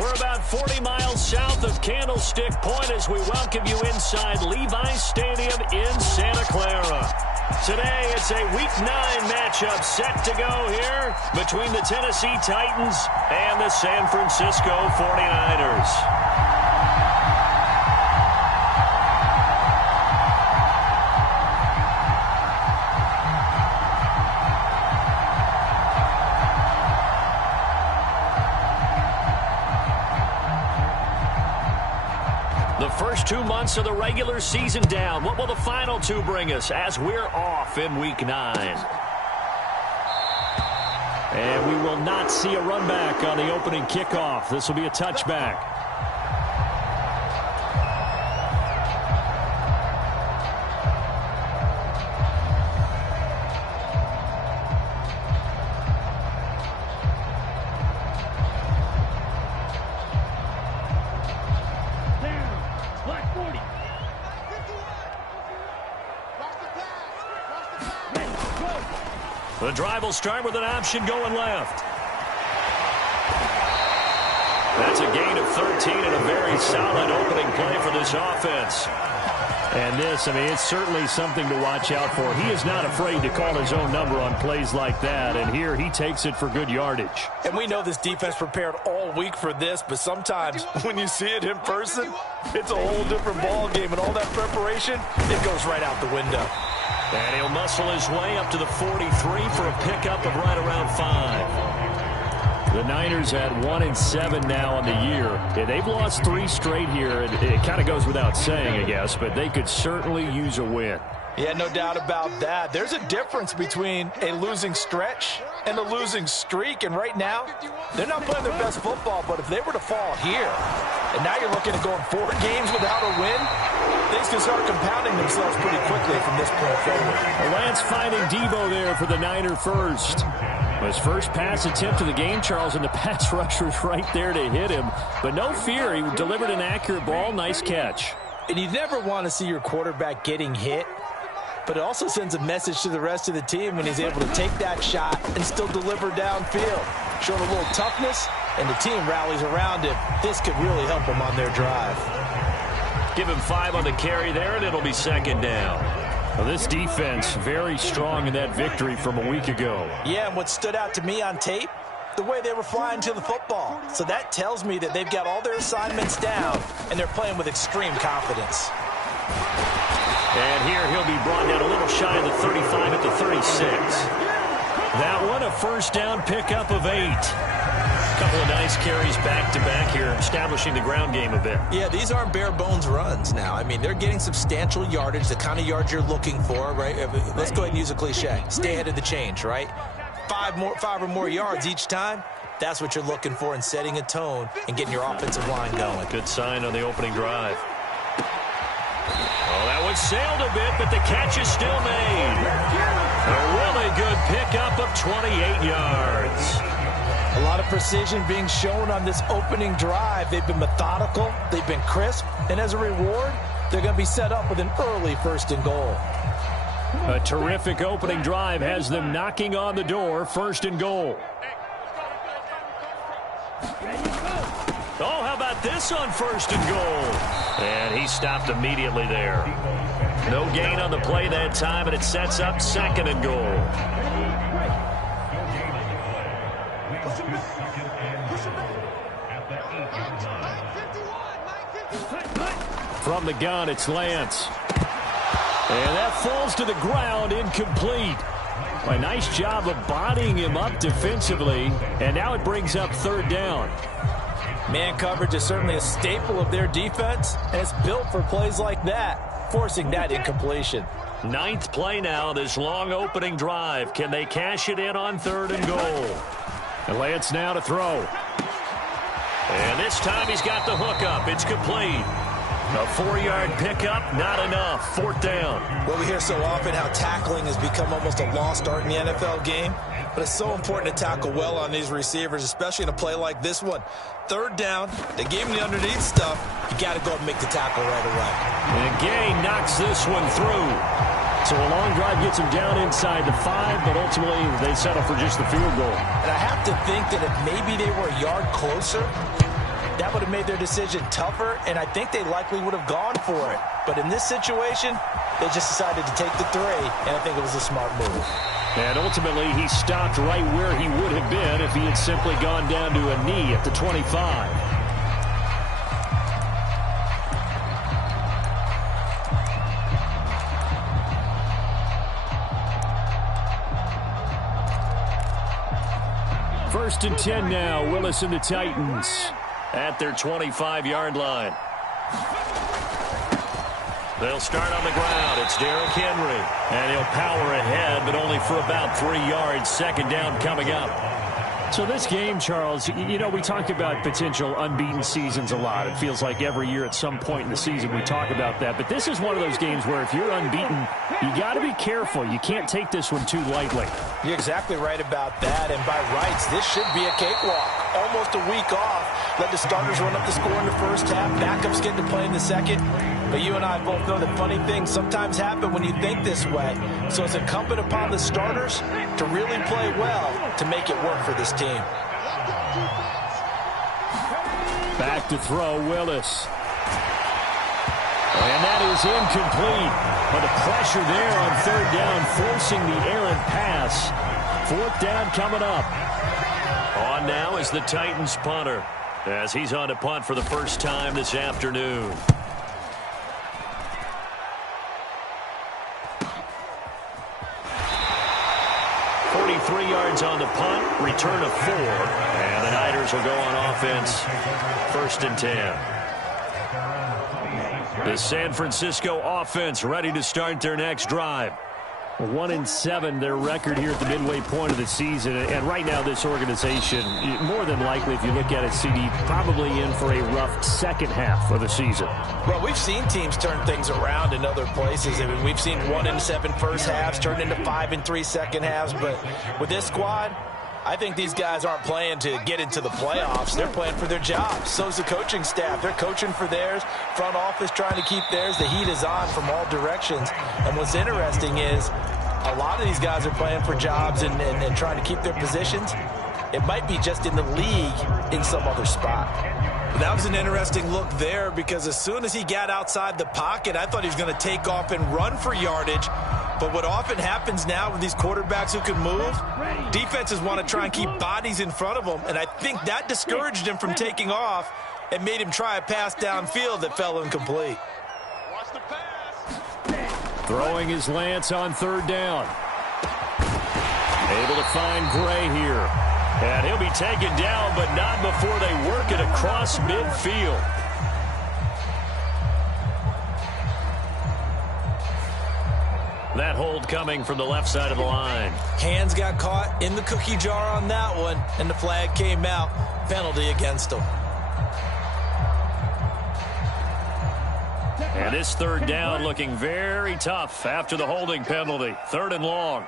We're about 40 miles south of Candlestick Point as we welcome you inside Levi's Stadium in Santa Clara. Today, it's a Week 9 matchup set to go here between the Tennessee Titans and the San Francisco 49ers. First 2 months of the regular season down. What will the final two bring us as we're off in Week 9? And we will not see a run back on the opening kickoff. This will be a touchback. The drive will start with an option going left. That's a gain of 13 and a very solid opening play for this offense. And this, I mean, it's certainly something to watch out for. He is not afraid to call his own number on plays like that, and here he takes it for good yardage. And we know this defense prepared all week for this, but sometimes when you see it in person, it's a whole different ball game, and all that preparation, it goes right out the window. And he'll muscle his way up to the 43 for a pickup of right around 5. The Niners at 1-7 now on the year. Yeah, they've lost 3 straight here. It kind of goes without saying, I guess, but they could certainly use a win. Yeah, no doubt about that. There's a difference between a losing stretch and a losing streak, and right now, they're not playing their best football, but if they were to fall here, and now you're looking at going 4 games without a win, things can start compounding themselves pretty quickly from this point forward. Lance finding Debo there for the Niner first. His first pass attempt of the game, Charles, and the pass rusher's right there to hit him. But no fear, he delivered an accurate ball. Nice catch. And you never want to see your quarterback getting hit, but it also sends a message to the rest of the team when he's able to take that shot and still deliver downfield. Showing a little toughness, and the team rallies around him. This could really help them on their drive. Give him 5 on the carry there, and it'll be second down. Well, this defense very strong in that victory from a week ago. Yeah, and what stood out to me on tape, the way they were flying to the football. So that tells me that they've got all their assignments down, and they're playing with extreme confidence. And here he'll be brought down a little shy of the 35 at the 36. That one, a first down pickup of 8. Couple of nice carries back-to-back here, establishing the ground game a bit. Yeah, these aren't bare-bones runs now. I mean, they're getting substantial yardage, the kind of yards you're looking for, right? Let's go ahead and use a cliche. Stay ahead of the change, right? 5 or more yards each time. That's what you're looking for in setting a tone and getting your offensive line going. Good sign on the opening drive. Oh, that one sailed a bit, but the catch is still made. A really good pickup of 28 yards. A lot of precision being shown on this opening drive. They've been methodical, they've been crisp, and as a reward, they're going to be set up with an early 1st and goal. A terrific opening drive has them knocking on the door, 1st and goal. Oh, how about this on 1st and goal? And he stopped immediately there. No gain on the play that time, and it sets up 2nd and goal. From the gun, it's Lance. And that falls to the ground, incomplete. A nice job of bodying him up defensively, and now it brings up 3rd down. Man coverage is certainly a staple of their defense, and it's built for plays like that, forcing that incompletion. 9th play now, this long opening drive. Can they cash it in on 3rd and goal? And Lance now to throw. And this time he's got the hook up. It's complete. A 4-yard pickup, not enough. 4th down. Well, we hear so often how tackling has become almost a lost art in the NFL game, but it's so important to tackle well on these receivers, especially in a play like this one. 3rd down, they gave him the underneath stuff. You got to go and make the tackle right away. And Gay knocks this one through. So a long drive gets him down inside the 5, but ultimately they settle for just the field goal. And I have to think that if maybe they were a yard closer, that would have made their decision tougher, and I think they likely would have gone for it. But in this situation, they just decided to take the 3, and I think it was a smart move. And ultimately, he stopped right where he would have been if he had simply gone down to a knee at the 25. First and 10 now. Willis and the Titans at their 25-yard line. They'll start on the ground. It's Derrick Henry. And he'll power ahead, but only for about 3 yards. Second down coming up. So this game, Charles, you know, we talk about potential unbeaten seasons a lot. It feels like every year at some point in the season we talk about that. But this is one of those games where if you're unbeaten, you got to be careful. You can't take this one too lightly. You're exactly right about that. And by rights, this should be a cakewalk. Almost a week off. Let the starters run up the score in the first half. Backups get to play in the second. But you and I both know that funny things sometimes happen when you think this way. So it's incumbent upon the starters to really play well to make it work for this team. Back to throw, Willis. And that is incomplete. But the pressure there on third down, forcing the errant pass. Fourth down coming up. On now is the Titans punter, as he's on to punt for the first time this afternoon. Three yards on the punt, return of 4, and the Niners will go on offense. First and 10. The San Francisco offense ready to start their next drive. 1-7 their record here at the midway point of the season, and right now this organization, more than likely if you look at it, CD, probably in for a rough second half of the season. Well, we've seen teams turn things around in other places. I mean, we've seen 1-7 first halves turn into 5-3 second halves, but with this squad, I think these guys aren't playing to get into the playoffs. They're playing for their jobs. So's the coaching staff. They're coaching for theirs. Front office trying to keep theirs. The heat is on from all directions. And what's interesting is a lot of these guys are playing for jobs and trying to keep their positions. It might be just in the league in some other spot. That was an interesting look there because as soon as he got outside the pocket, I thought he was going to take off and run for yardage. But what often happens now with these quarterbacks who can move, defenses want to try and keep bodies in front of them, and I think that discouraged him from taking off and made him try a pass downfield that fell incomplete. Throwing is Lance on third down. Able to find Gray here. And he'll be taken down, but not before they work it across midfield. That hold coming from the left side of the line. Hands got caught in the cookie jar on that one, and the flag came out. Penalty against him. And this third down looking very tough after the holding penalty. Third and long.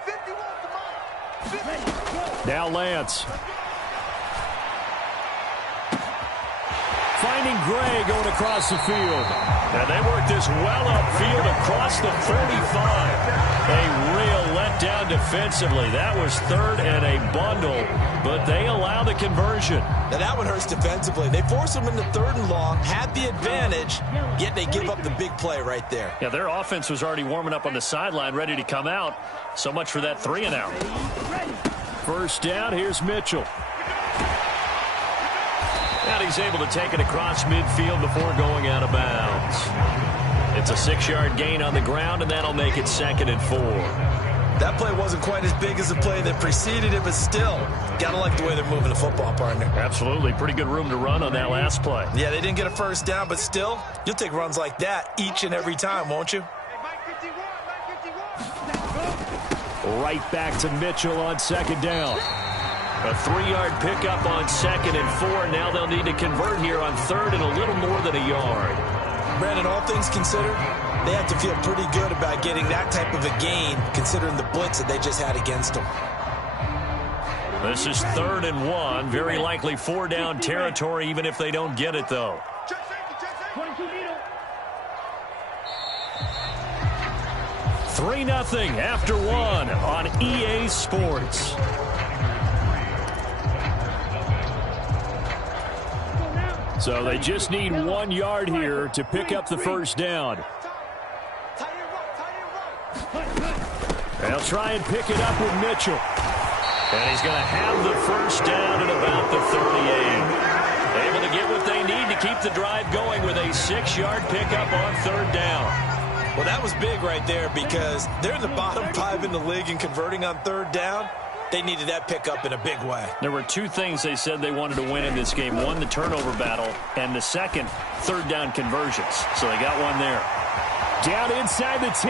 Now Lance. Finding Gray going across the field. And they work this well upfield across the 45. A real letdown defensively. That was third and a bundle, but they allow the conversion. Now that one hurts defensively. They force them into third and long, had the advantage, yet they give up the big play right there. Yeah, their offense was already warming up on the sideline, ready to come out. So much for that 3-and-out. First down, here's Mitchell. And he's able to take it across midfield before going out of bounds. It's a 6-yard gain on the ground, and that'll make it 2nd and 4. That play wasn't quite as big as the play that preceded it, but still, gotta like the way they're moving the football, partner. Absolutely. Pretty good room to run on that last play. Yeah, they didn't get a first down, but still, you'll take runs like that each and every time, won't you? Right back to Mitchell on second down. A 3-yard pickup on 2nd and 4. Now they'll need to convert here on third and a little more than a yard. Brandon, all things considered, they have to feel pretty good about getting that type of a gain, considering the blitz that they just had against them. This is 3rd and 1. Very likely 4-down territory, even if they don't get it, though. Three 3-0 after 1 on EA Sports. So they just need 1 yard here to pick up the first down. They'll try and pick it up with Mitchell. And he's going to have the first down at about the 38. Able to get what they need to keep the drive going with a 6-yard pickup on 3rd down. Well, that was big right there because they're in the bottom 5 in the league in converting on 3rd down. They needed that pickup in a big way. There were 2 things they said they wanted to win in this game. One, the turnover battle, and the second, 3rd down conversions. So they got one there. Down inside the 10.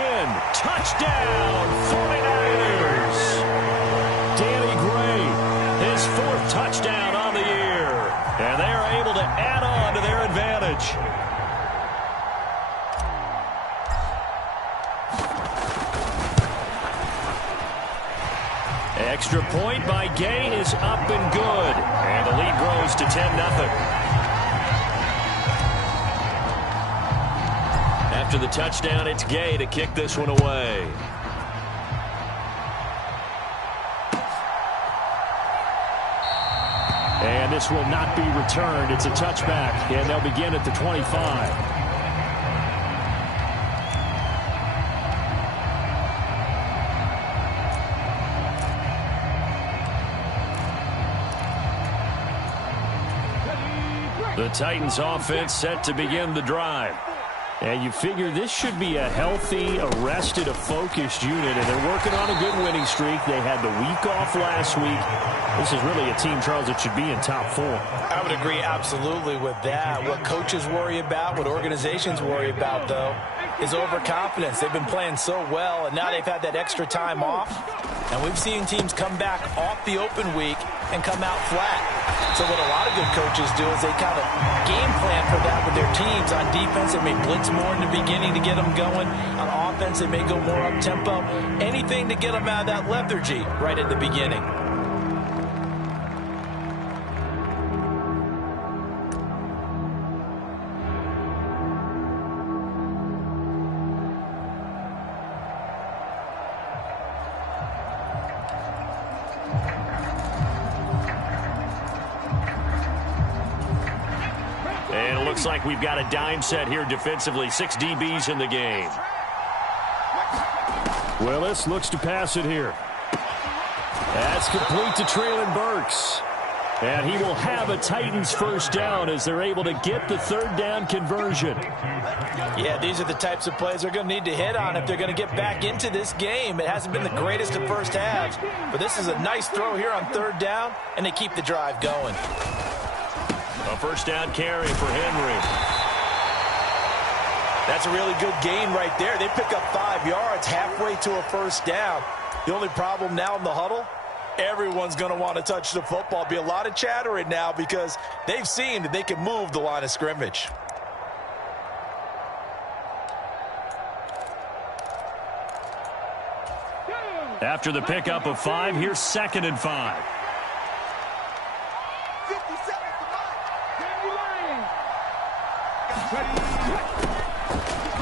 Touchdown, 49ers. Danny Gray, his 4th touchdown on the year. And they are able to add on to their advantage. Extra point by Gay is up and good. And the lead grows to 10-0. After the touchdown, it's Gay to kick this one away. And this will not be returned. It's a touchback, and they'll begin at the 25. The Titans offense set to begin the drive. And you figure this should be a healthy, a rested, a focused unit, and they're working on a good winning streak. They had the week off last week. This is really a team, Charles, that should be in top 4. I would agree absolutely with that. What coaches worry about, what organizations worry about, though, is overconfidence. They've been playing so well, and now they've had that extra time off. And we've seen teams come back off the open week and come out flat. So what a lot of good coaches do is they kind of game plan for that with their teams. On defense, they may blitz more in the beginning to get them going. On offense, they may go more up-tempo. Anything to get them out of that lethargy right at the beginning. Looks like we've got a dime set here defensively. 6 DBs in the game. Willis looks to pass it here. That's complete to Treylon Burks. And he will have a Titans first down as they're able to get the 3rd down conversion. Yeah, these are the types of plays they're going to need to hit on if they're going to get back into this game. It hasn't been the greatest of first halves, but this is a nice throw here on 3rd down, and they keep the drive going. A first down carry for Henry. That's a really good gain right there. They pick up 5 yards halfway to a first down. The only problem now in the huddle, everyone's going to want to touch the football. Be a lot of chattering now because they've seen that they can move the line of scrimmage. After the pickup of 5, here's 2nd and 5.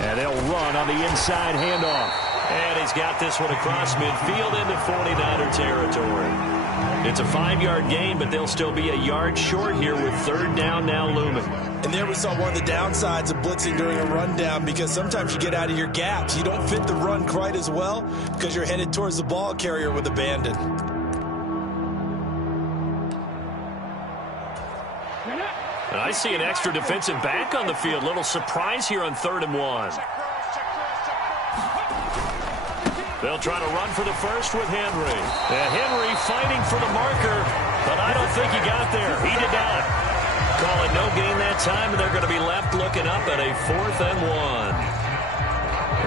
And they'll run on the inside handoff. And he's got this one across midfield into 49er territory. It's a 5-yard gain, but they'll still be a yard short here with 3rd down now looming. And there we saw one of the downsides of blitzing during a rundown because sometimes you get out of your gaps. You don't fit the run quite as well because you're headed towards the ball carrier with abandon. And I see an extra defensive back on the field. Little surprise here on 3rd and 1. They'll try to run for the first with Henry. And Henry fighting for the marker, but I don't think he got there. He did not. Call it no gain that time, and they're going to be left looking up at a 4th and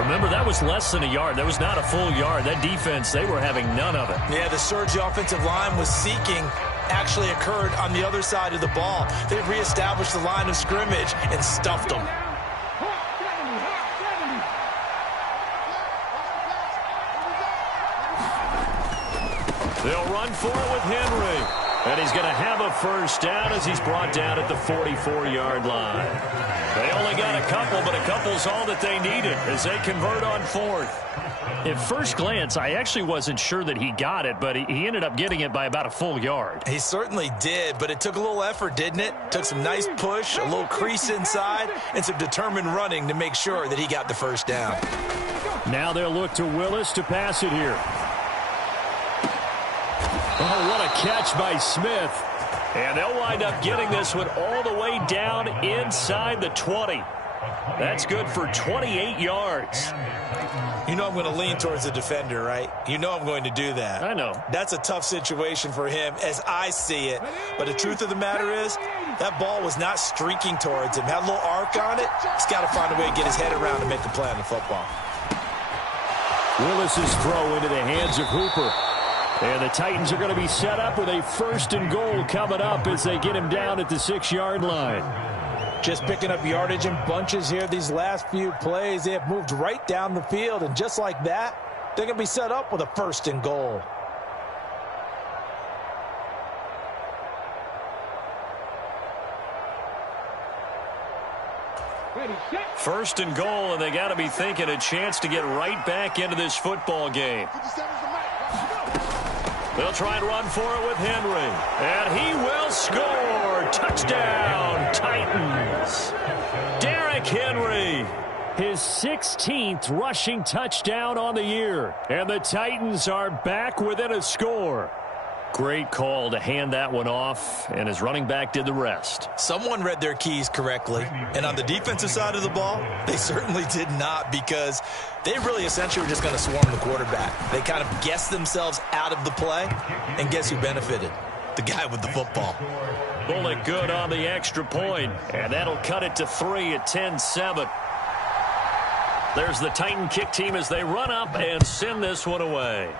1. Remember, that was less than a yard. That was not a full yard. That defense, they were having none of it. Yeah, the surge the offensive line was seeking actually occurred on the other side of the ball. They reestablished the line of scrimmage and stuffed them. They'll run for it with Henry. And he's going to have a first down as he's brought down at the 44-yard line. They only got a couple, but a couple's all that they needed as they convert on fourth. At first glance, I actually wasn't sure that he got it, but he ended up getting it by about a full yard. He certainly did, but it took a little effort, didn't it? Took some nice push, a little crease inside, and some determined running to make sure that he got the first down. Now they'll look to Willis to pass it here. Oh, what a catch by Smith. And they'll wind up getting this one all the way down inside the 20. That's good for 28 yards. You know I'm going to lean towards the defender, right? You know I'm going to do that. I know. That's a tough situation for him as I see it. But the truth of the matter is, that ball was not streaking towards him. Had a little arc on it. He's got to find a way to get his head around and make a play on the football. Willis's throw into the hands of Hooper. And the Titans are going to be set up with a 1st and goal coming up as they get him down at the 6-yard line. Just picking up yardage in bunches here these last few plays. They have moved right down the field, and just like that, they're going to be set up with a 1st and goal. First and goal, and they got to be thinking a chance to get right back into this football game. They'll try and run for it with Henry. And he will score. Touchdown, Titans. Derrick Henry. His 16th rushing touchdown on the year. And the Titans are back within a score. Great call to hand that one off, and his running back did the rest. Someone read their keys correctly, and on the defensive side of the ball, they certainly did not, because they really essentially were just going to swarm the quarterback. They kind of guessed themselves out of the play, and guess who benefited? The guy with the football. Bullock good on the extra point, and that'll cut it to 3 at 10-7. There's the Titan kick team as they run up and send this one away.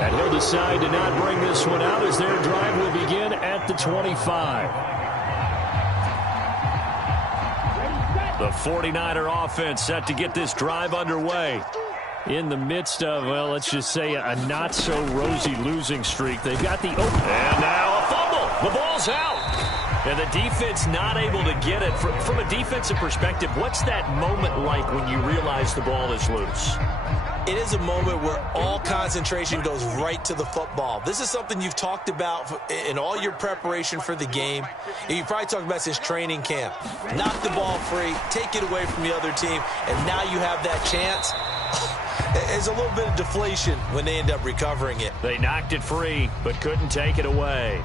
And he'll decide to not bring this one out as their drive will begin at the 25. The 49er offense set to get this drive underway. In the midst of, well, let's just say a not-so-rosy losing streak. They've got the open. And now a fumble. The ball's out. And the defense not able to get it. From a defensive perspective, what's that moment like when you realize the ball is loose? It is a moment where all concentration goes right to the football. This is something you've talked about in all your preparation for the game. You probably talked about since training camp. Knock the ball free, take it away from the other team, and now you have that chance. There's a little bit of deflation when they end up recovering it. They knocked it free, but couldn't take it away.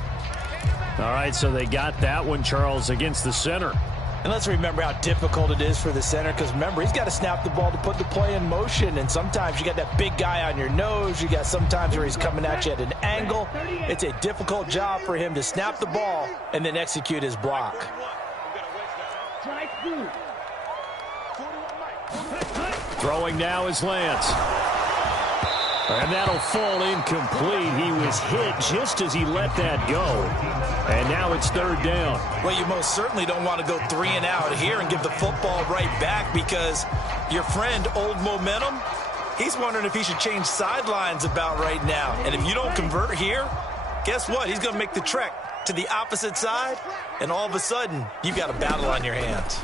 All right, so they got that one, Charles, against the center. And let's remember how difficult it is for the center, because remember, he's got to snap the ball to put the play in motion, and sometimes you got that big guy on your nose. You got sometimes where he's coming at you at an angle. It's a difficult job for him to snap the ball and then execute his block. Throwing now is Lance. And that'll fall incomplete. He was hit just as he let that go. And now it's 3rd down. Well, you most certainly don't want to go 3 and out here and give the football right back, because your friend, Old Momentum, he's wondering if he should change sidelines about right now. And if you don't convert here, guess what? He's going to make the trek to the opposite side, and all of a sudden, you've got a battle on your hands.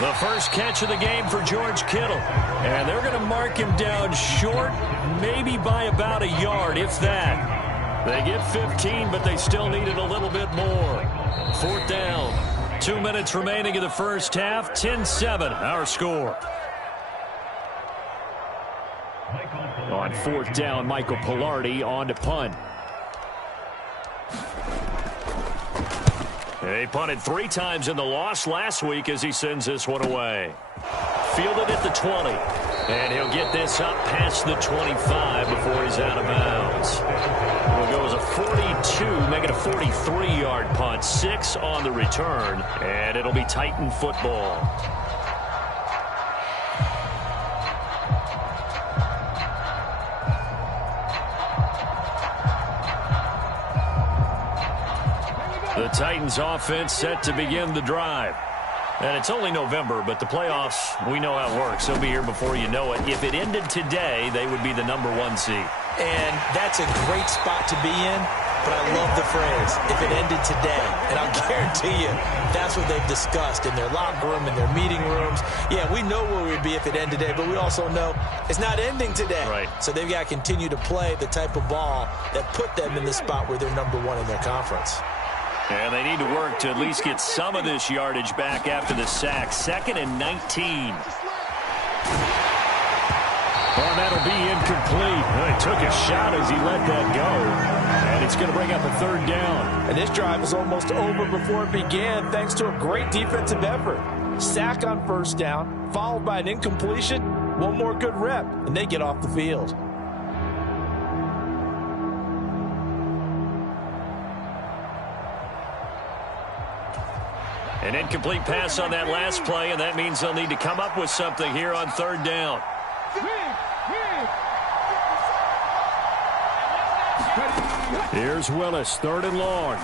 The first catch of the game for George Kittle. And they're going to mark him down short, maybe by about a yard, if that. They get 15, but they still needed a little bit more. 4th down. 2 minutes remaining in the first half. 10-7, our score. On 4th down, Michael Pilardi on to punt. They punted 3 times in the loss last week as he sends this one away. Fielded at the 20. And he'll get this up past the 25 before he's out of bounds. It'll go as a 42, make it a 43-yard punt. 6 on the return. And it'll be Titan football. The Titans offense set to begin the drive. And it's only November, but the playoffs, we know how it works. They'll be here before you know it. If it ended today, they would be the #1 seed. And that's a great spot to be in, but I love the phrase, if it ended today. And I'll guarantee you, that's what they've discussed in their locker room, in their meeting rooms. Yeah, we know where we'd be if it ended today, but we also know it's not ending today. Right. So they've got to continue to play the type of ball that put them in the spot where they're #1 in their conference. And they need to work to at least get some of this yardage back after the sack. 2nd and 19. Oh, that'll be incomplete. He took a shot as he let that go. And it's going to bring up a 3rd down. And this drive is almost over before it began thanks to a great defensive effort. Sack on 1st down, followed by an incompletion. One more good rep, and they get off the field. An incomplete pass on that last play, and that means they'll need to come up with something here on 3rd down. Here's Willis, 3rd and long.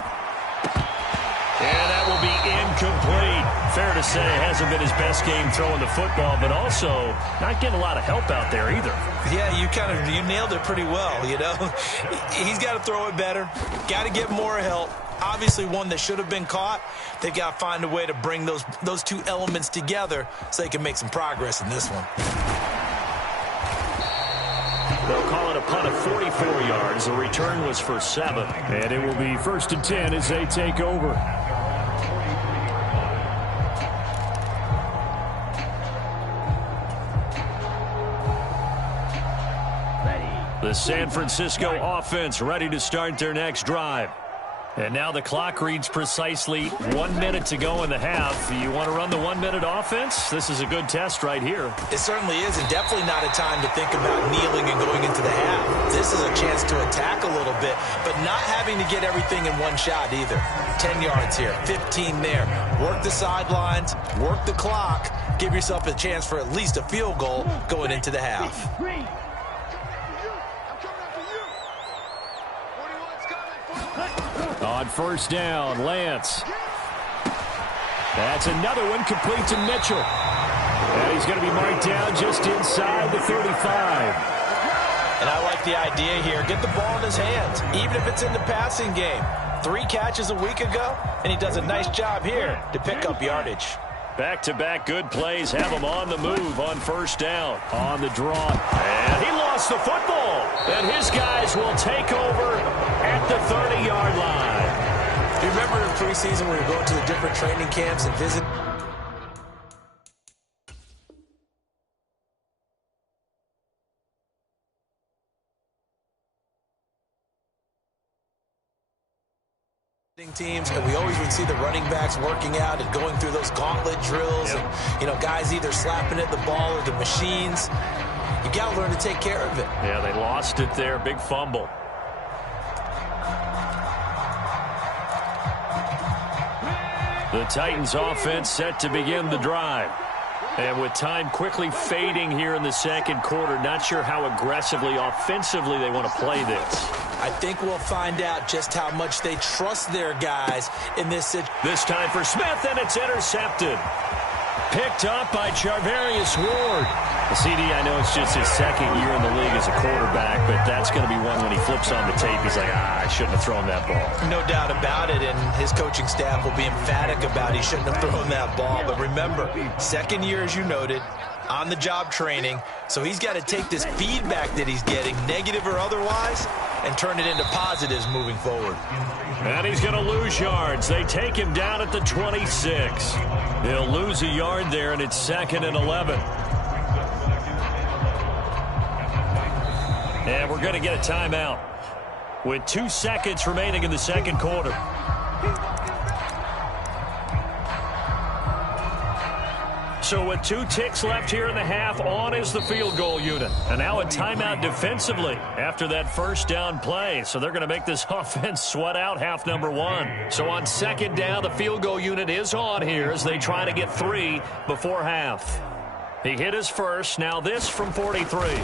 And that will be incomplete. Fair to say, it hasn't been his best game throwing the football, but also not getting a lot of help out there either. Yeah, you nailed it pretty well, you know. He's got to throw it better, got to get more help. Obviously one that should have been caught. They've got to find a way to bring those two elements together so they can make some progress in this one. They'll call it a punt of 44 yards. The return was for 7. And it will be 1st and 10 as they take over. The San Francisco offense ready to start their next drive. And now the clock reads precisely 1 minute to go in the half. You want to run the 1-minute offense? This is a good test right here. It certainly is, and definitely not a time to think about kneeling and going into the half. This is a chance to attack a little bit, but not having to get everything in one shot either. 10 yards here, 15 there. Work the sidelines, work the clock, give yourself a chance for at least a field goal going into the half. On 1st down, Lance. That's another one complete to Mitchell. And he's going to be marked down just inside the 35. And I like the idea here. Get the ball in his hands, even if it's in the passing game. 3 catches a week ago, and he does a nice job here to pick up yardage. Back-to-back good plays have him on the move on 1st down. On the draw. And he lost the football. And his guys will take over at the 30-yard line. Do you remember in preseason when we were going to the different training camps and visit? Teams, and we always would see the running backs working out and going through those gauntlet drills. Yep. And, you know, guys either slapping at the ball or the machines. You got to learn to take care of it. Yeah, they lost it there. Big fumble. The Titans offense set to begin the drive. And with time quickly fading here in the 2nd quarter, not sure how aggressively, offensively they want to play this. I think we'll find out just how much they trust their guys in this situation. This time for Smith, and it's intercepted. Picked up by Charvarius Ward. The CD, I know it's just his 2nd year in the league as a quarterback, but that's going to be one when he flips on the tape. He's like, I shouldn't have thrown that ball. No doubt about it, and his coaching staff will be emphatic about he shouldn't have thrown that ball. But remember, 2nd year, as you noted, on-the-job training, so he's got to take this feedback that he's getting, negative or otherwise, and turn it into positives moving forward. And he's going to lose yards. They take him down at the 26. He'll lose a yard there, and it's 2nd and 11. And we're going to get a timeout with 2 seconds remaining in the 2nd quarter. So with 2 ticks left here in the half, on is the field goal unit. And now a timeout defensively after that 1st down play. So they're going to make this offense sweat out half number 1. So on 2nd down, the field goal unit is on here as they try to get 3 before half. He hit his first. Now this from 43.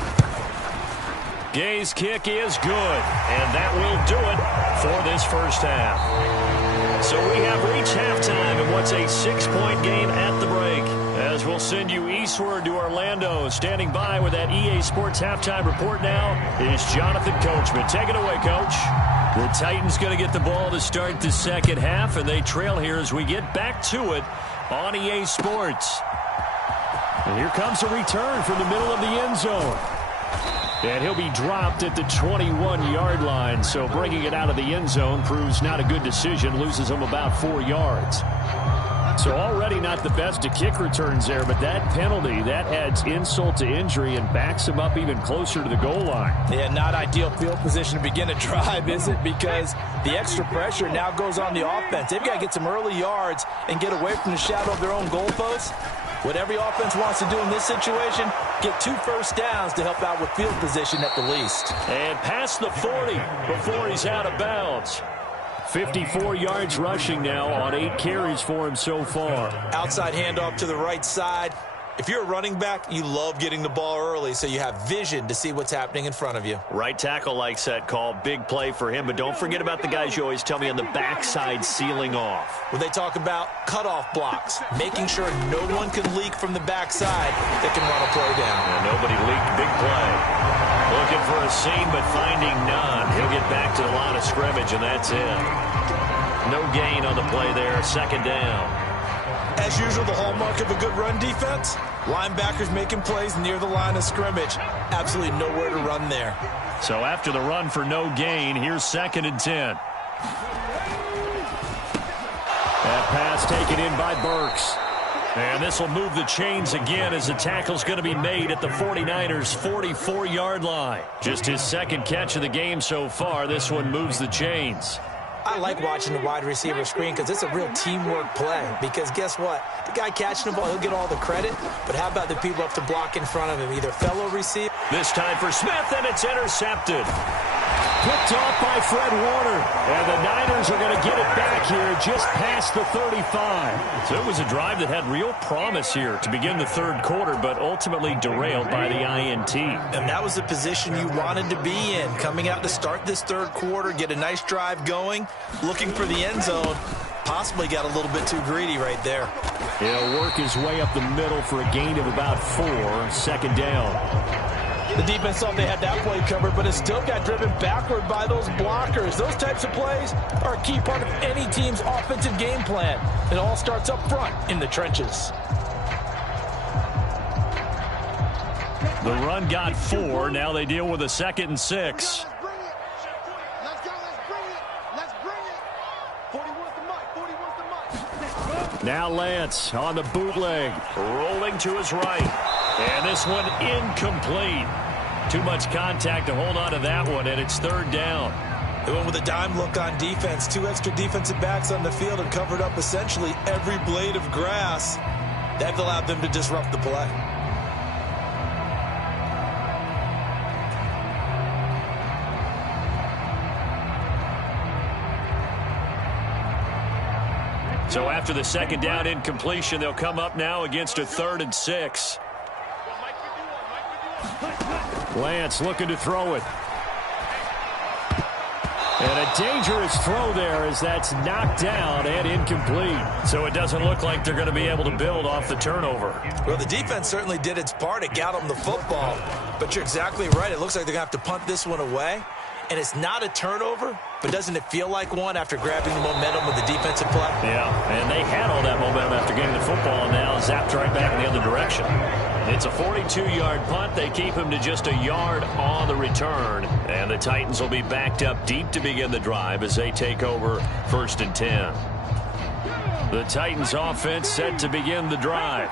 Gay's kick is good. And that will do it for this 1st half. So we have reached halftime in what's a 6-point game at the break. As we'll send you eastward to Orlando. Standing by with that EA Sports halftime report now is Jonathan Coachman. Take it away, Coach. The Titans going to get the ball to start the second half, and they trail here as we get back to it on EA Sports. And here comes a return from the middle of the end zone. And he'll be dropped at the 21-yard line. So bringing it out of the end zone proves not a good decision. Loses him about 4 yards. So already not the best of kick returns there, but that penalty, that adds insult to injury and backs him up even closer to the goal line. Yeah, not ideal field position to begin a drive, is it? Because the extra pressure now goes on the offense. They've got to get some early yards and get away from the shadow of their own goalposts. What every offense wants to do in this situation, get 2 first downs to help out with field position at the least. And past the 40 before he's out of bounds. 54 yards rushing now on 8 carries for him so far. Outside handoff to the right side. If you're a running back, you love getting the ball early so you have vision to see what's happening in front of you. Right tackle likes that call. Big play for him. But don't forget about the guys you always tell me on the backside sealing off. When they talk about cutoff blocks, making sure no one can leak from the backside that can run a play down. And nobody leaked. Big play. Looking for a seam, but finding none. He'll get back to the line of scrimmage, and that's it. No gain on the play there. Second down. As usual, the hallmark of a good run defense, linebackers making plays near the line of scrimmage. Absolutely nowhere to run there. So after the run for no gain, here's 2nd and 10. That pass taken in by Burks. And this will move the chains again as the tackle's going to be made at the 49ers' 44-yard line. Just his 2nd catch of the game so far. This one moves the chains. I like watching the wide receiver screen because it's a real teamwork play. Because guess what? The guy catching the ball, he'll get all the credit. But how about the people up to block in front of him? Either fellow receiver. This time for Smith, and it's intercepted. Picked off by Fred Warner. And the Niners are going to get it back here just past the 35. So it was a drive that had real promise here to begin the 3rd quarter, but ultimately derailed by the INT. And that was the position you wanted to be in. Coming out to start this 3rd quarter, get a nice drive going, looking for the end zone. Possibly got a little bit too greedy right there. He'll work his way up the middle for a gain of about 4. 2nd down. The defense thought they had that play covered, but it still got driven backward by those blockers. Those types of plays are a key part of any team's offensive game plan. It all starts up front in the trenches. The run got 4. Now they deal with a 2nd and 6. Now Lance on the bootleg. Rolling to his right. And this one incomplete. Too much contact to hold on to that one, and it's 3rd down. They went with a dime look on defense. 2 extra defensive backs on the field and covered up essentially every blade of grass. That allowed them to disrupt the play. So after the 2nd down incompletion, they'll come up now against a 3rd and 6. Lance looking to throw it. And a dangerous throw there as that's knocked down and incomplete. So it doesn't look like they're going to be able to build off the turnover. Well, the defense certainly did its part. It got them the football. But you're exactly right. It looks like they're going to have to punt this one away. And it's not a turnover, but doesn't it feel like one after grabbing the momentum with the defensive play? Yeah, and they had all that momentum after getting the football and now zapped right back in the other direction. It's a 42-yard punt. They keep him to just a yard on the return. And the Titans will be backed up deep to begin the drive as they take over 1st and 10. The Titans offense set to begin the drive.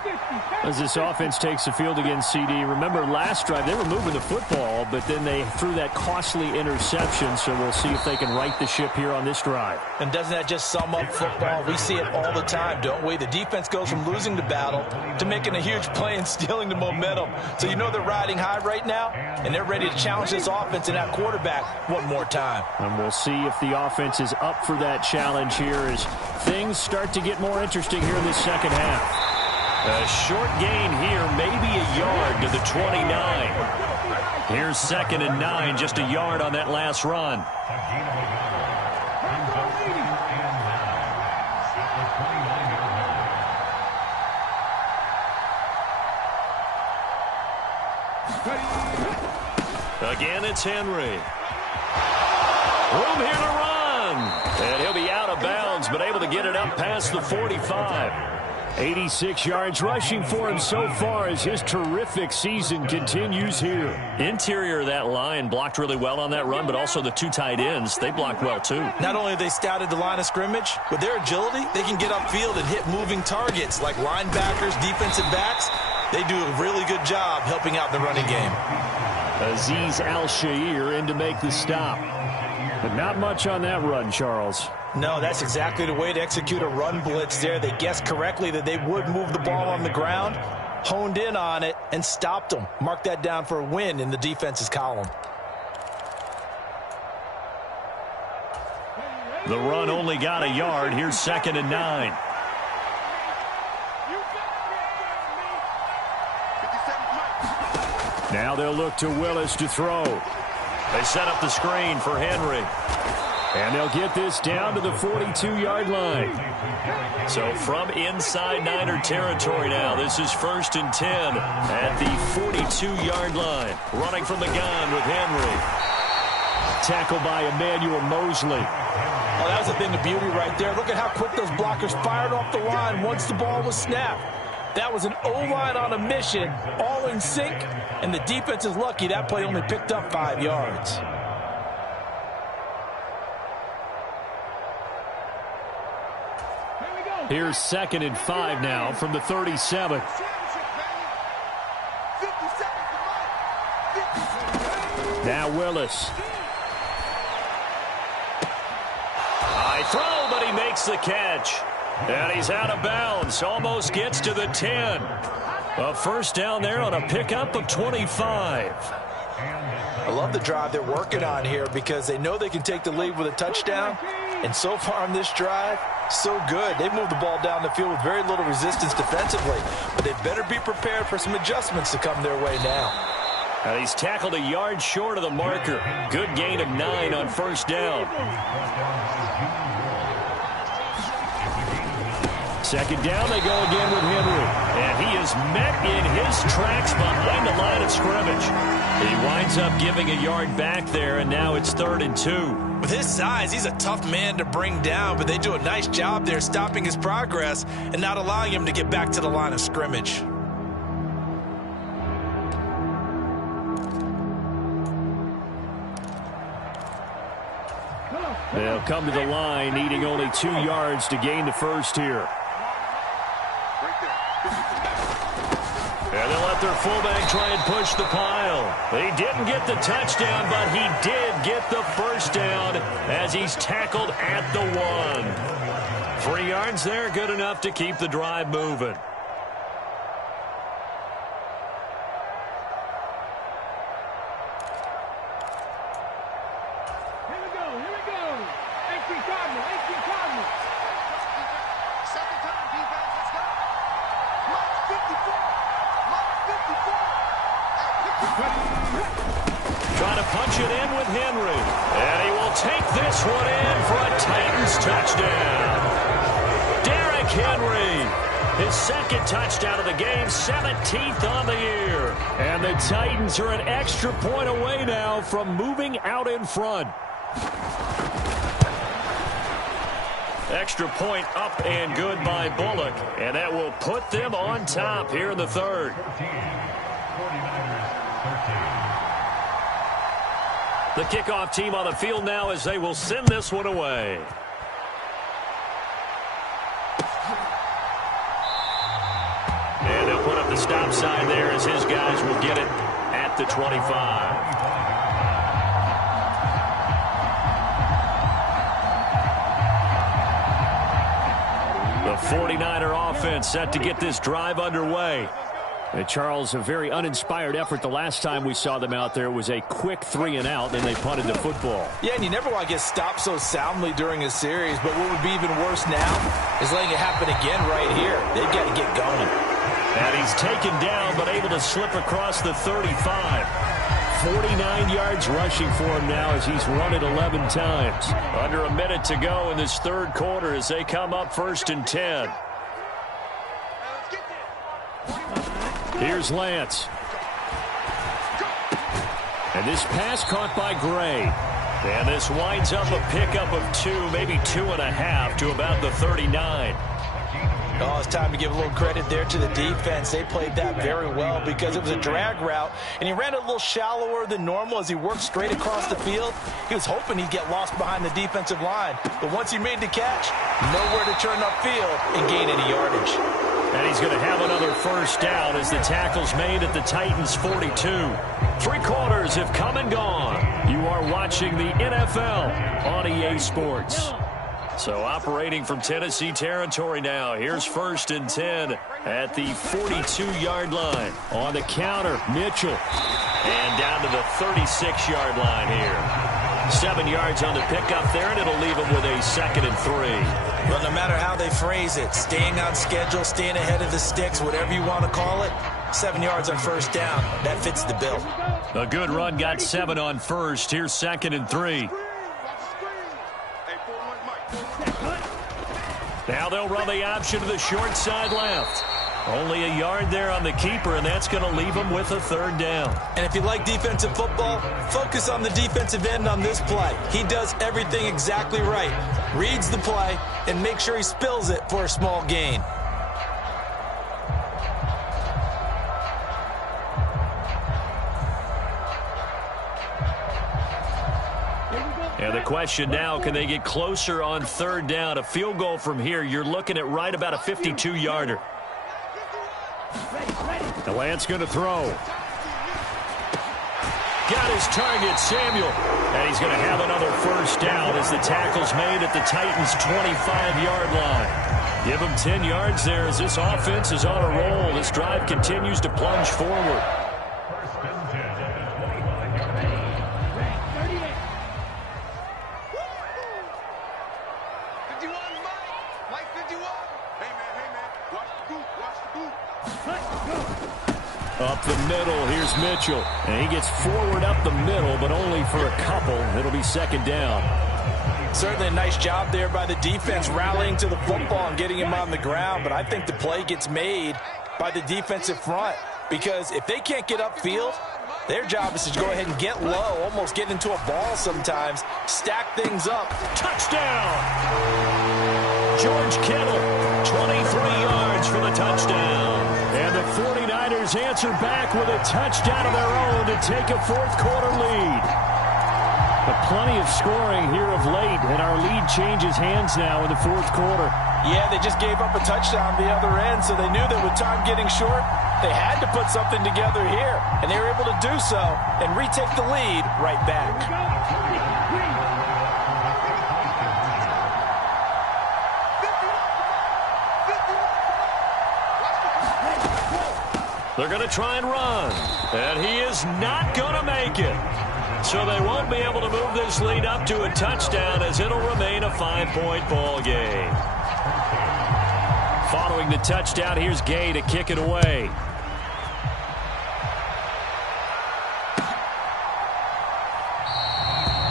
As this offense takes the field against CD, remember last drive they were moving the football, but then they threw that costly interception, so we'll see if they can right the ship here on this drive. And doesn't that just sum up football? We see it all the time, don't we? The defense goes from losing the battle to making a huge play and stealing the momentum. So you know they're riding high right now, and they're ready to challenge this offense and that quarterback one more time. And we'll see if the offense is up for that challenge here as things start to get more interesting here in this 2nd half. A short gain here, maybe a yard to the 29. Here's 2nd and 9, just a yard on that last run. Again, it's Henry. Room here to run. And he'll be out of bounds, but able to get it up past the 45. 86 yards rushing for him so far as his terrific season continues here. Interior of that line blocked really well on that run, but also the two tight ends, they blocked well too. Not only have they scouted the line of scrimmage, with their agility, they can get upfield and hit moving targets like linebackers, defensive backs. They do a really good job helping out in the running game. Azeez Al-Shaair in to make the stop. But not much on that run, Charles. No, that's exactly the way to execute a run blitz there. They guessed correctly that they would move the ball on the ground, honed in on it, and stopped them. Mark that down for a win in the defense's column. The run only got a yard. Here's 2nd and 9. Now they'll look to Willis to throw. They set up the screen for Henry. And they'll get this down to the 42-yard line. So from inside Niner territory now, this is 1st and 10 at the 42-yard line. Running from the gun with Henry. Tackled by Emmanuel Mosley. Oh, that was a thing of beauty right there. Look at how quick those blockers fired off the line once the ball was snapped. That was an O-line on a mission, all in sync, and the defense is lucky that play only picked up 5 yards. Here's 2nd and 5 now from the 37. Now Willis. High throw, but he makes the catch. And he's out of bounds. Almost gets to the 10. A first down there on a pickup of 25. I love the drive they're working on here because they know they can take the lead with a touchdown. And so far on this drive, so good. They've moved the ball down the field with very little resistance defensively. But they better be prepared for some adjustments to come their way now. And he's tackled a yard short of the marker. Good gain of 9 on first down. 2nd down, they go again with Henry. And he is met in his tracks behind the line of scrimmage. He winds up giving a yard back there, and now it's 3rd and 2. With his size, he's a tough man to bring down, but they do a nice job there stopping his progress and not allowing him to get back to the line of scrimmage. They'll come to the line, needing only 2 yards to gain the first here. And they'll let their fullback try and push the pile. He didn't get the touchdown, but he did get the first down as he's tackled at the 1. 3 yards there, good enough to keep the drive moving. Trying to punch it in with Henry. And he will take this one in for a Titans touchdown. Derrick Henry, his 2nd touchdown of the game, 17th on the year. And the Titans are an extra point away now from moving out in front. Extra point up and good by Bullock. And that will put them on top here in the 3rd. The kickoff team on the field now as they will send this one away. And they'll put up the stop sign there as his guys will get it at the 25. The 49er offense set to get this drive underway. And Charles, a very uninspired effort the last time we saw them out there. It was a quick 3-and-out, and they punted the football. Yeah, and you never want to get stopped so soundly during a series, but what would be even worse now is letting it happen again right here. They've got to get going. And he's taken down, but able to slip across the 35. 49 yards rushing for him now as he's run it 11 times. Under a minute to go in this 3rd quarter as they come up 1st and 10. Here's Lance. And And this pass caught by Gray. And this winds up a pickup of 2, maybe 2.5 to about the 39. Oh, it's time to give a little credit there to the defense. They played that very well because it was a drag route, and he ran a little shallower than normal as he worked straight across the field. He was hoping he'd get lost behind the defensive line, but once he made the catch, nowhere to turn upfield and gain any yardage. And he's going to have another first down as the tackle's made at the Titans' 42. 3 quarters have come and gone. You are watching the NFL on EA Sports. So operating from Tennessee territory now. Here's 1st and 10 at the 42-yard line. On the counter, Mitchell. And down to the 36-yard line here. 7 yards on the pickup there, and it'll leave him with a 2nd and 3. Well, no matter how they phrase it, staying on schedule, staying ahead of the sticks, whatever you want to call it, 7 yards on first down. That fits the bill. A good run got 7 on first. Here's 2nd and 3. Now they'll run the option to the short side left. Only a yard there on the keeper, and that's going to leave him with a 3rd down. And if you like defensive football, focus on the defensive end on this play. He does everything exactly right. Reads the play and make sure he spills it for a small gain. And the question now, can they get closer on 3rd down? A field goal from here, you're looking at right about a 52-yarder. The Lance going to throw. Got his target, Samuel. And he's going to have another first down as the tackle's made at the Titans' 25-yard line. Give him 10 yards there as this offense is on a roll. This drive continues to plunge forward. Up the middle, here's Mitchell. And he gets forward up the middle, but only for a couple. It'll be 2nd down. Certainly a nice job there by the defense, rallying to the football and getting him on the ground. But I think the play gets made by the defensive front, because if they can't get upfield, their job is to go ahead and get low, almost get into a ball sometimes, stack things up. Touchdown! George Kittle, 23 yards for the touchdown. And the 49ers answer back with a touchdown of their own to take a 4th quarter lead. But plenty of scoring here of late, and our lead changes hands now in the 4th quarter. Yeah, they just gave up a touchdown the other end, so they knew that with time getting short, they had to put something together here, and they were able to do so and retake the lead right back. They're going to try and run, and he is not going to make it. So they won't be able to move this lead up to a touchdown, as it'll remain a 5-point ball game. Following the touchdown, here's Gay to kick it away.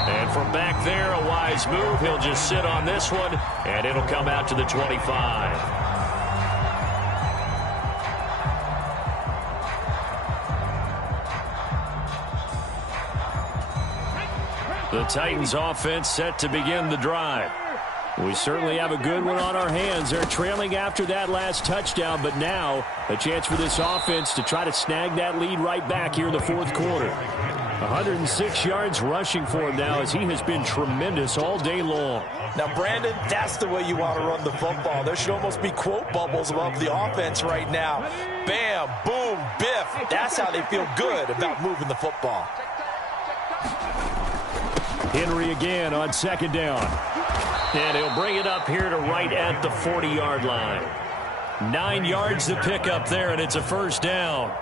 And from back there, a wise move. He'll just sit on this one, and it'll come out to the 25. The Titans offense set to begin the drive. We certainly have a good one on our hands. They're trailing after that last touchdown, but now a chance for this offense to try to snag that lead right back here in the 4th quarter. 106 yards rushing for him now, as he has been tremendous all day long. Now, Brandon, that's the way you want to run the football. There should almost be quote bubbles above the offense right now. Bam, boom, biff. That's how they feel good about moving the football. Henry again on 2nd down. And he'll bring it up here to right at the 40-yard line. 9 yards to pick up there, and it's a first down.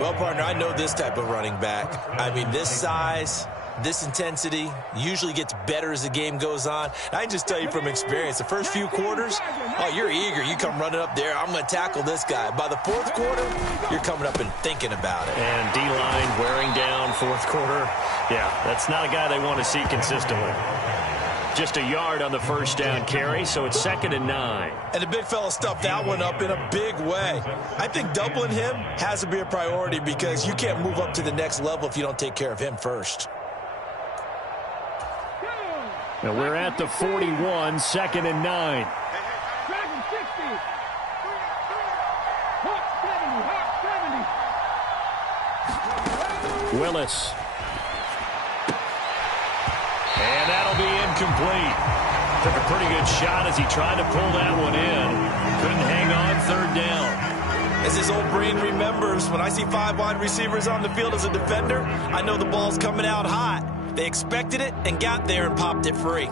Well, partner, I know this type of running back. I mean, this size, this intensity usually gets better as the game goes on. I can just tell you from experience, the first few quarters, oh, you're eager. You come running up there, I'm going to tackle this guy. By the 4th quarter, you're coming up and thinking about it. And D-line wearing down 4th quarter. Yeah, that's not a guy they want to see consistently. Just a yard on the first down carry, so it's 2nd and 9. And the big fella stuffed that one up in a big way. I think doubling him has to be a priority because you can't move up to the next level if you don't take care of him first. Now we're at the 41, 2nd and 9. Willis. And that'll be incomplete. Took a pretty good shot as he tried to pull that one in. Couldn't hang on 3rd down. As his old brain remembers, when I see 5 wide receivers on the field as a defender, I know the ball's coming out hot. They expected it and got there and popped it free.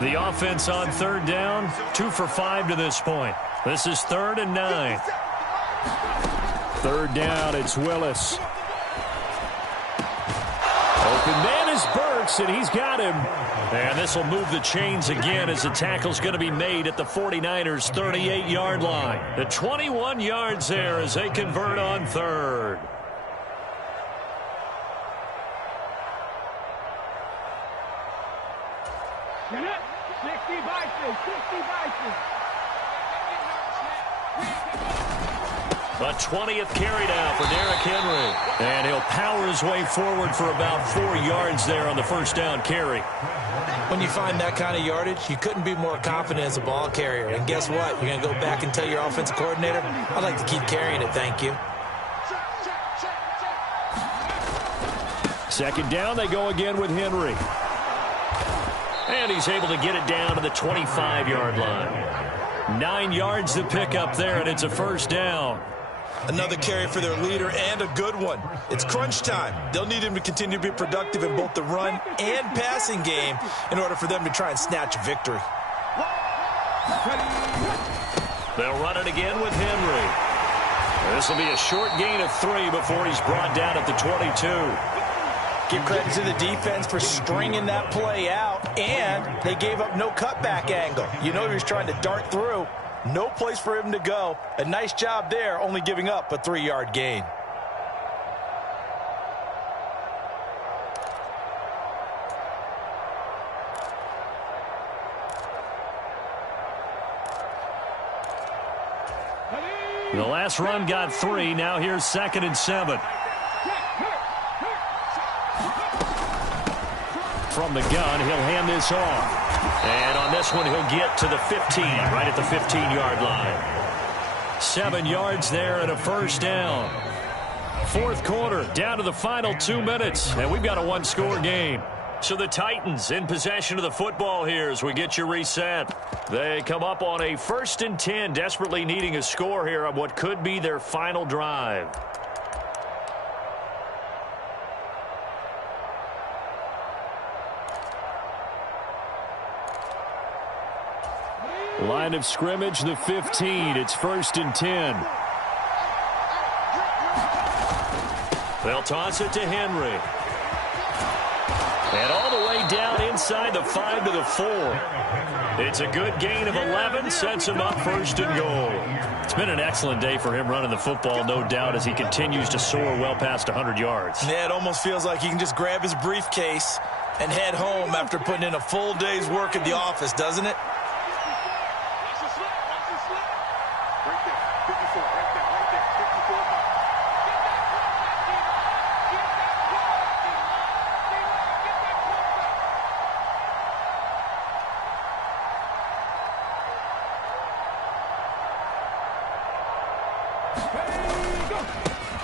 The offense on 3rd down, 2 for 5 to this point. This is 3rd and 9. 3rd down, it's Willis. Open man is Burks, and he's got him. And this will move the chains again as the tackle's going to be made at the 49ers' 38-yard line. The 21 yards there as they convert on 3rd. A 20th carry down for Derrick Henry. And he'll power his way forward for about 4 yards there on the first down carry. When you find that kind of yardage, you couldn't be more confident as a ball carrier. And guess what? You're going to go back and tell your offensive coordinator, I'd like to keep carrying it, thank you. 2nd down, they go again with Henry. And he's able to get it down to the 25-yard line. 9 yards to pick up there, and it's a first down. Another carry for their leader and a good one. It's crunch time. They'll need him to continue to be productive in both the run and passing game in order for them to try and snatch a victory. They'll run it again with Henry. This will be a short gain of 3 before he's brought down at the 22. Give credit to the defense for stringing that play out, and they gave up no cutback angle. You know he was trying to dart through. No place for him to go. A nice job there, only giving up a 3-yard gain. The last run got 3. Now here's 2nd and 7. From the gun, he'll hand this off. And on this one, he'll get to the 15, right at the 15-yard line. 7 yards there and a first down. 4th quarter, down to the final 2 minutes, and we've got a 1-score game. So the Titans in possession of the football here as we get you reset. They come up on a 1st and 10, desperately needing a score here on what could be their final drive. Line of scrimmage, the 15. It's 1st and 10. They'll toss it to Henry. And all the way down inside the 5 to the 4. It's a good gain of 11, sets him up 1st and goal. It's been an excellent day for him running the football, no doubt, as he continues to soar well past 100 yards. Yeah, it almost feels like he can just grab his briefcase and head home after putting in a full day's work at the office, doesn't it?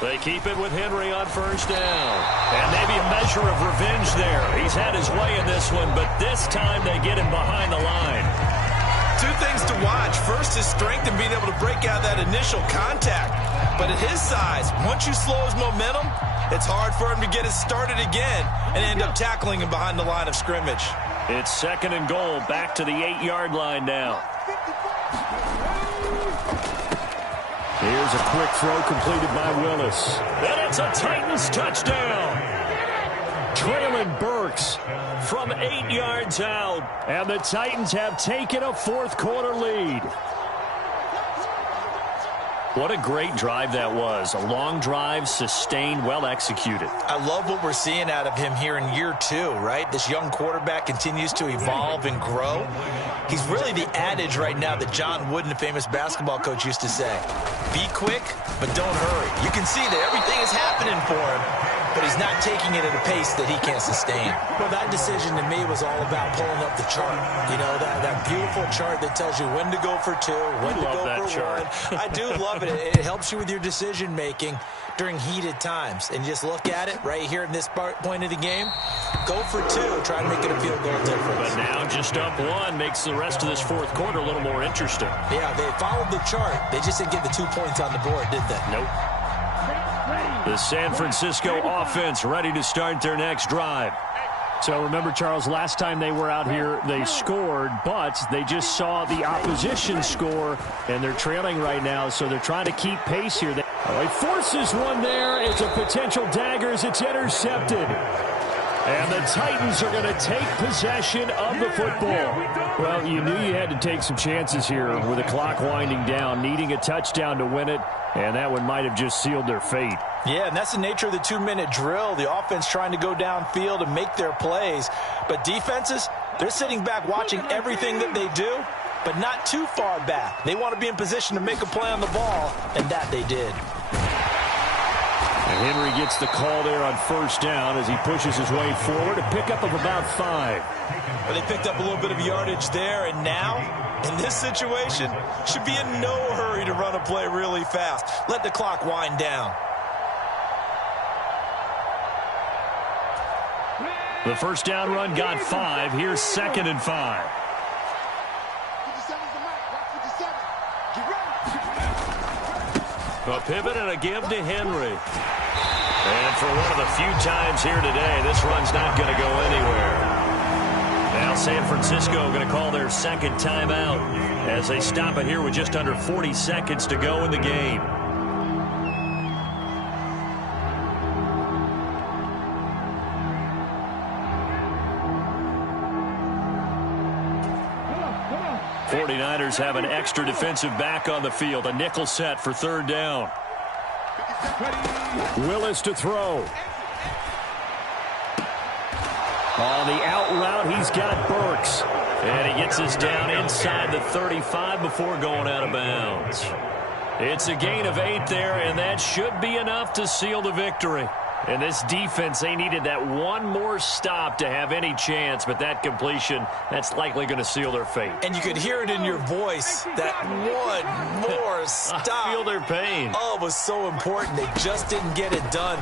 They keep it with Henry on 1st down. And maybe a measure of revenge there. He's had his way in this one, but this time they get him behind the line. 2 things to watch. First, his strength in being able to break out that initial contact. But at his size, once you slow his momentum, it's hard for him to get it started again and end up tackling him behind the line of scrimmage. It's 2nd and goal, back to the 8-yard line now. Here's a quick throw completed by Willis. And it's a Titans touchdown. Traylon Burks from 8 yards out. And the Titans have taken a 4th quarter lead. What a great drive that was. A long drive, sustained, well executed. I love what we're seeing out of him here in year 2, right? This young quarterback continues to evolve and grow. He's really the adage right now that John Wooden, the famous basketball coach, used to say. Be quick, but don't hurry. You can see that everything is happening for him, but he's not taking it at a pace that he can't sustain. Well, that decision to me was all about pulling up the chart. You know, that beautiful chart that tells you when to go for 2, when to go for 1. I do love it. It helps you with your decision-making during heated times. And just look at it right here in this point of the game. Go for 2. Try to make it a field goal difference. But now just up 1 makes the rest of this fourth quarter a little more interesting. Yeah, they followed the chart. They just didn't get the 2 points on the board, did they? Nope. The San Francisco offense ready to start their next drive. So remember, Charles, last time they were out here, they scored, but they just saw the opposition score, and they're trailing right now, so they're trying to keep pace here. He forces one there. It's a potential dagger as it's intercepted. And the Titans are going to take possession of the football. Well, you knew you had to take some chances here with the clock winding down, needing a touchdown to win it, and that one might have just sealed their fate. Yeah, and that's the nature of the 2-minute drill. The offense trying to go downfield and make their plays. But defenses, they're sitting back watching everything that they do, but not too far back. They want to be in position to make a play on the ball, and that they did. And Henry gets the call there on first down as he pushes his way forward. A pickup of about 5. But they picked up a little bit of yardage there, and now, in this situation, should be in no hurry to run a play really fast. Let the clock wind down. The first down run got 5. Here's 2nd and 5. A pivot and a give to Henry. And for one of the few times here today, this run's not going to go anywhere. Now San Francisco going to call their second timeout as they stop it here with just under 40 seconds to go in the game. The 49ers have an extra defensive back on the field. A nickel set for 3rd down. Willis to throw. On the out route, he's got Burks. And he gets us down inside the 35 before going out of bounds. It's a gain of 8 there, and that should be enough to seal the victory. And this defense, they needed that one more stop to have any chance, but that completion, that's likely going to seal their fate. And you could hear it in your voice, that one more stop. I feel their pain. Oh, it was so important. They just didn't get it done.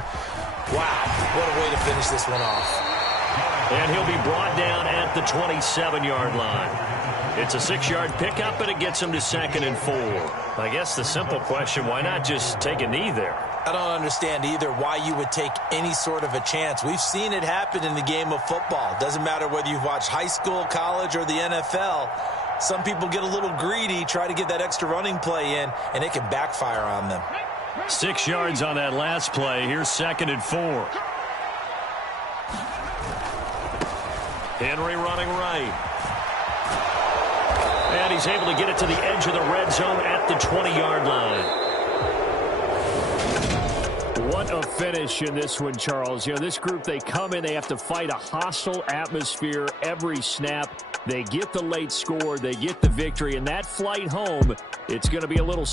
Wow, what a way to finish this one off. And he'll be brought down at the 27-yard line. It's a 6-yard pickup, and it gets him to 2nd and 4. I guess the simple question, why not just take a knee there? I don't understand either why you would take any sort of a chance. We've seen it happen in the game of football. Doesn't matter whether you've watched high school, college, or the NFL. Some people get a little greedy, try to get that extra running play in, and it can backfire on them. 6 yards on that last play. Here's 2nd and 4. Henry running right. And he's able to get it to the edge of the red zone at the 20-yard line. What a finish in this one, Charles. You know, this group, they come in, they have to fight a hostile atmosphere every snap. They get the late score, they get the victory, and that flight home, it's going to be a little